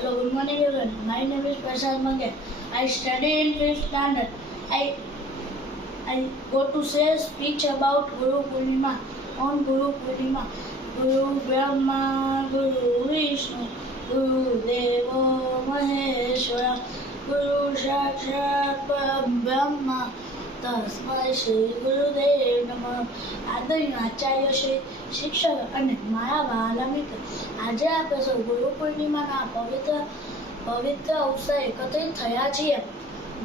Hello, good morning everyone. My name is Prasad Mange. I study in 5th standard. I go to say a speech about Guru Purnima. On Guru Purnima, Guru Brahma, Guru Vishnu, Guru Deva Maheshwara, Guru Sakshat Brahma. તસ્મૈ Shri ગુરુદેવ નમઃ. આદરણીય આચાર્ય શ્રી શિક્ષક અને મારા વહાલા મિત્ર, આજે આપણે સૌ ગુરુ પૂર્ણિમાના પવિત્ર અવસરે એકત્રિત થયા છીએ.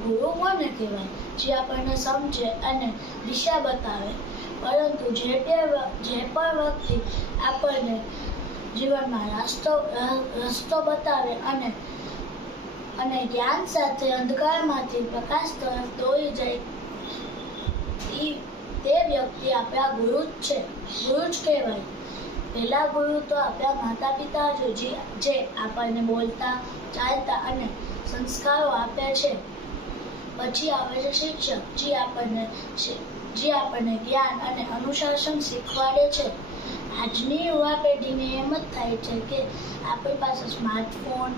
ગુરુ કોને કહેવાય? જે આપણને સમજે અને દિશા બતાવે. પરંતુ જે પણ વ્યક્તિ આપણને જીવનમાં રસ્તો બતાવે અને જ્ઞાન સાથે અંધકારમાંથી પ્રકાશ તરફ દોરી જાય, તે વ્યક્તિ આપણા ગુરુ જ છે, ગુરુ જ કહેવાય. પહેલા ગુરુ તો આપણા માતા પિતા છે, જે આપણને બોલતા, ચાલતા અને સંસ્કારો આપે છે. પછી આવે છે શિક્ષક, જે આપણને જ્ઞાન અને અનુશાસન શીખવાડે છે. આજની યુવા પેઢીને એમ જ થાય છે કે આપણી પાસે સ્માર્ટફોન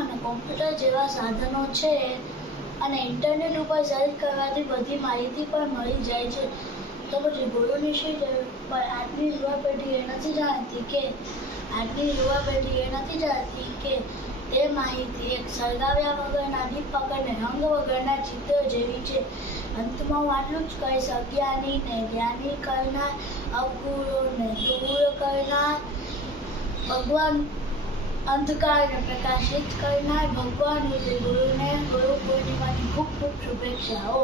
અને કોમ્પ્યુટર જેવા સાધનો છે અને ઇન્ટરનેટ ઉપર સર્ચ કરવાથી બધી માહિતી પણ મળી જાય છે. તો પછી ગુરુની શી જરૂર? પણ આજની યુવા પેઢી એ નથી જાણતી કે તે માહિતી એક સળગાવ્યા વગરના દીપક અને રંગ વગરના ચિત્ર જેવી છે. અંતમાં હું આટલું જ કહીશ: અજ્ઞાનીને જ્ઞાની કરનાર, અપૂર્વને દૂર કરનાર, ભગવાન અંધકારને પ્રકાશિત કરનાર ભગવાન ગુરુને ગુરુ પૂર્ણિમાની ખૂબ ખૂબ શુભેચ્છાઓ.